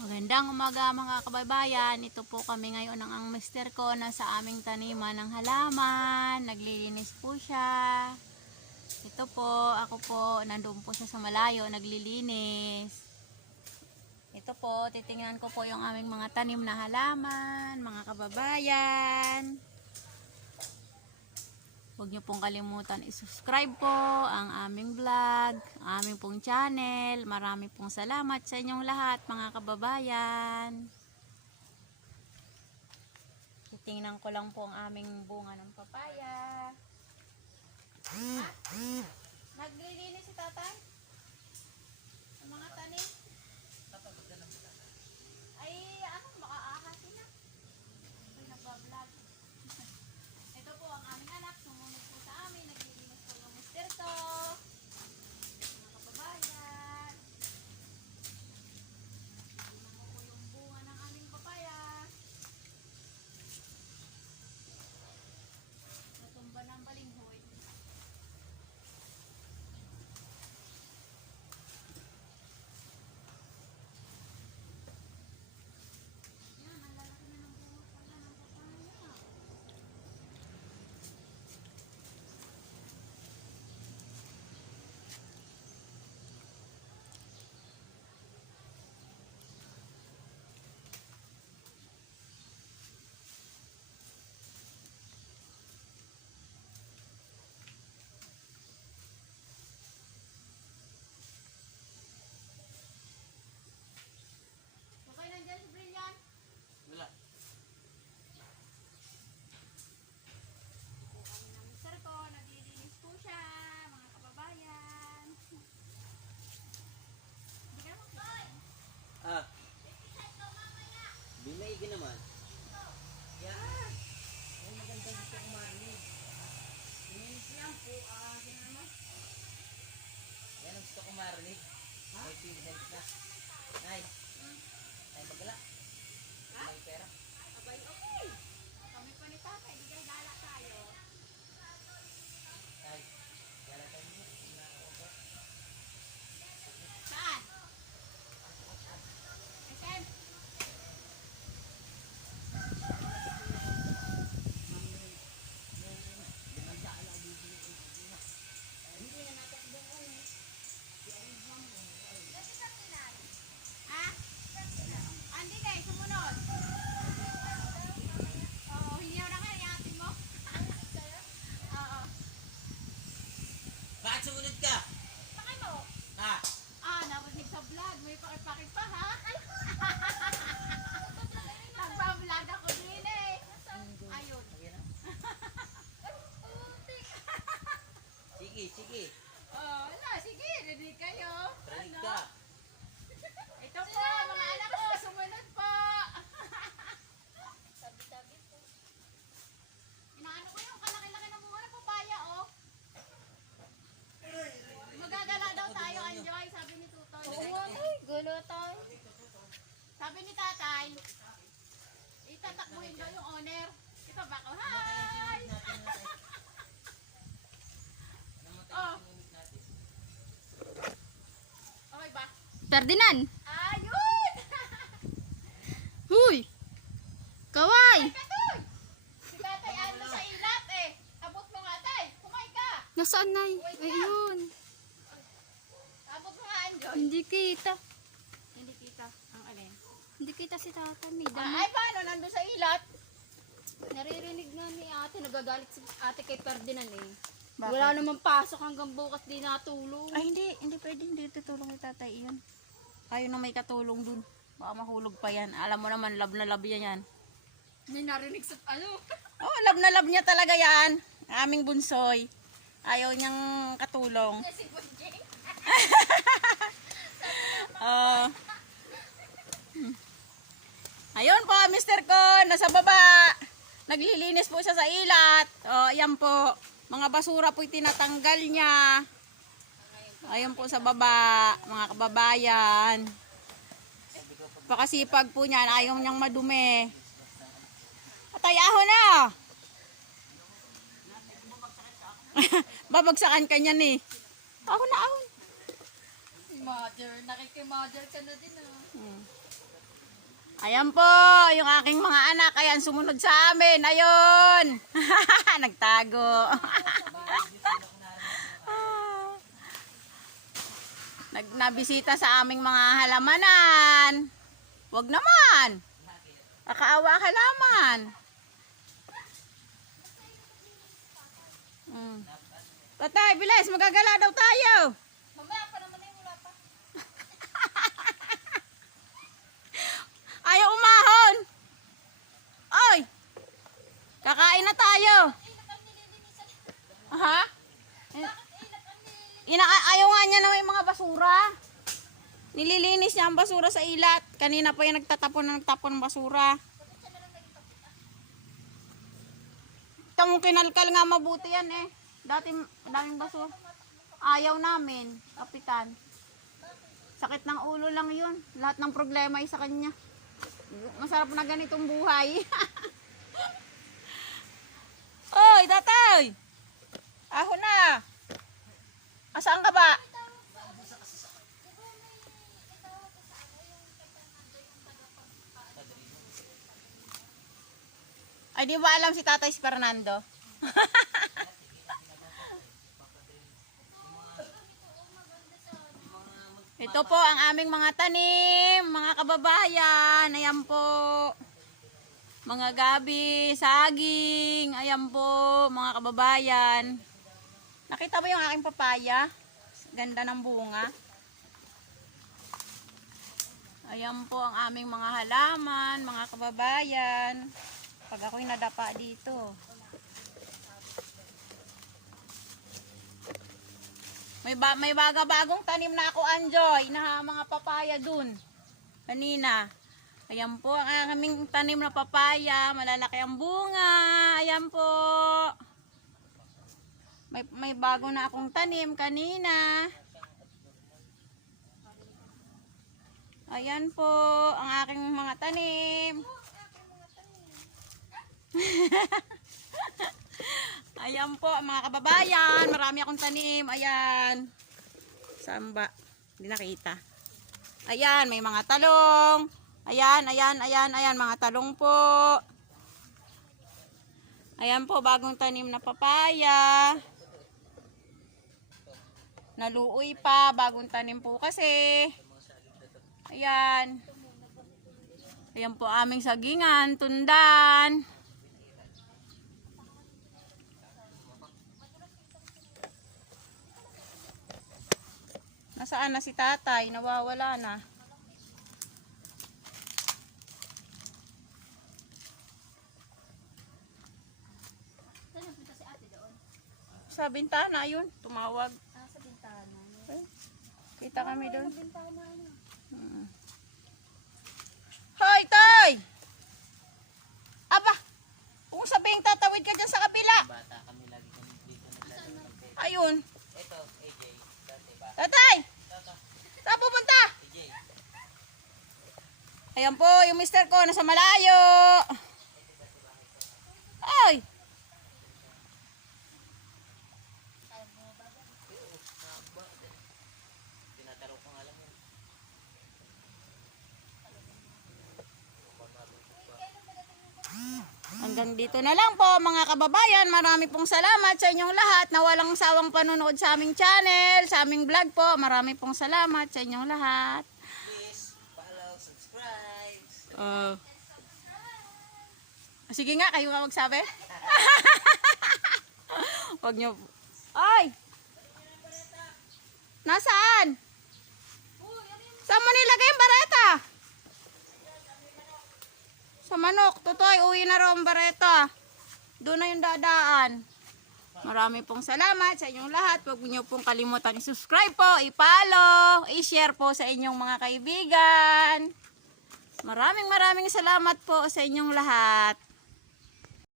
Magandang umaga mga kababayan. Ito po kami ngayon ng ang mister ko na sa aming taniman ng halaman. Naglilinis po siya. Ito po, ako po, nandoon po siya sa malayo, naglilinis. Ito po, titingnan ko po yung aming mga tanim na halaman, mga kababayan. Huwag niyo pong kalimutan i-subscribe po ang aming vlog, ang aming pong channel. Marami pong salamat sa inyong lahat mga kababayan. Titingnan ko lang po ang aming bunga ng papaya. Naglilinis si tatay? Ang mga tanim? Ay, ano, makaahasin na. Ay, nagbablog. Ito po ang aming anak, sumunod po sa amin, naglilinis po yung mister ko. Mga kababayan. Tingnan ko po yung bunga ng aming papaya. Natumba ng balinghoy. Yan, ang lalaki na ng bunga pala ng papaya. Okay, nandiyan si Brilliant. Wala. Po kami ng mister ko, naglilinis po siya, mga kababayan. Hindi ka naman. Ah. Binaigi naman. Yan. Ay, maganda dito kumarinig. Linis lang po, sino naman? Yan ang gusto ko marinig. May pinisent na. Nay. Ay, magala. May pera. Abay, okay. Kami pa ni tatay, di kayo gala tayo. Ay. Gala tayo mo. Saan? SM? Ha? Andi kayo, sumunod. Oo, hinyaw na kayo, yatin mo. Oo. Bakit sumunod ka? Sakay mo. Ha? Narinig sa vlog. May pakipakit pa, ha? Nagpa-vlog ako din eh. Ayun. Ayan na. Sige, sige. Oh, wala. Sige, rinig kayo. Rinig Ano? ka. Ito po, mga anak ko. Sumunod po. Sabi-sabi po. Inaano ko yung kalaki-laki ng mga papaya, oh. Magagala daw tayo, enjoy, sabi ni Tutoy. Gulo tayo. Sabi ni tatay, itatakbuhin daw yung owner. Ito ba ko? Hi! Oh. Okay ba? Ferdinand! Ayun! Huy! Kaway! Katoy! Si tatay ano sa ilat eh. Abot mo nga tay. Kumain ka. Nasaan na? Ayun. Abot mo nga enjoy. Hindi kita. Hindi kita. Ang alin? Hindi kita si Tata. May damo. Ay paano nandun sa ilat? Naririnig nga ni ate. Nagagalit si ate kay Ferdinand eh. Bakit? Wala namang pasok hanggang bukas di natulog. Ay hindi pwede, hindi tutulong ni tatay iyon. Ayaw na may katulong dun. Baka mahulog pa yan. Alam mo naman, love na love yan. May narinig sa ano? Oh, love na love niya talaga yan. Aming bunsoy. Ayaw niyang katulong. Si Bunjing. Oh. Ayun po, mister ko, nasa baba. Naglilinis po siya sa ilat. Oh, ayan po. Mga basura po tinatanggal niya. Ayun po sa baba, mga kababayan. Pakasipag po niyan, ayaw niyang madumi. Atay, ahon na. Babagsakan ka niyan eh. Ahon na, ahon. Mother, nakikimother ka na din ah. Ayan po, yung aking mga anak. Ayan, sumunod sa amin. Ayun. Nagtago. Nabisita sa aming mga halamanan. Wag naman. Kakaawa halaman. Tatay, bilis. Magagala daw tayo. Mamaya pa naman ay wala pa. Ayaw umahon. Oy. Kakain na tayo. Ha? Ayaw nga niya na may mga basura. Nililinis niya ang basura sa ilat. Kanina pa yung nagtatapon ng basura. Kung kinalkal nga mabuti yan eh. Dati daming basura. Ayaw namin, kapitan. Sakit ng ulo lang yun. Lahat ng problema ay sa kanya. Masarap na ganitong buhay. Oy, tatay! Aho na! Asaan ka ba? Ay, di ba alam si Tatay si Fernando? Ito po ang aming mga tanim, mga kababayan. Ayan po. Mga gabi, saging. Ayan po, mga kababayan. Nakita mo yung aking papaya? Ganda ng bunga. Ayan po ang aming mga halaman, mga kababayan. Pag ako'y nadapa dito. May bagong tanim na ako, Anjoy, na mga papaya dun. Kanina. Ayan po ang aming tanim na papaya. Malalaki ang bunga. Ayan po. May bago na akong tanim kanina. Ayan po ang aking mga tanim. Ayan po mga kababayan, marami akong tanim. Ayan. Saan ba? Hindi nakita. Ayan, may mga talong. Ayan, mga talong po. Ayan po, bagong tanim na papaya. Naluoy pa, bagong tanim po kasi. Ayan. Ayan po aming sagingan, tundan. Nasaan na si tatay? Nawawala na. Saan napunta si ate doon? Sa bintana, yun. Tumawag. Sa bintana. Ay, kita kami doon. Sa bintana. Hoy, tay! Aba! Kung sabihin tatawid ka dyan sa kabila. Bata kami lagi kami dito. Ayun. Ito, AJ. Dati ba? Tatay! Tata, Saan pupunta? AJ. Ayan po, yung mister ko nasa malayo. Ay! Tinataro ko nga lang yun. Hanggang dito na lang po mga kababayan. Marami pong salamat sa inyong lahat na walang sawang panonood sa aming channel, sa aming vlog po. Marami pong salamat sa inyong lahat. Please, follow, subscribe. Sige nga, kayo nga magsabi. Huwag nyo. Ay! Nasaan? Saan mo nilagay yung bareta? Sa manok. Tutoy, uwi na raw ang bareta. Doon na yung dadaan. Marami pong salamat sa inyong lahat. Huwag niyo pong kalimutan i-subscribe po, i-follow, i-share po sa inyong mga kaibigan. Maraming salamat po sa inyong lahat.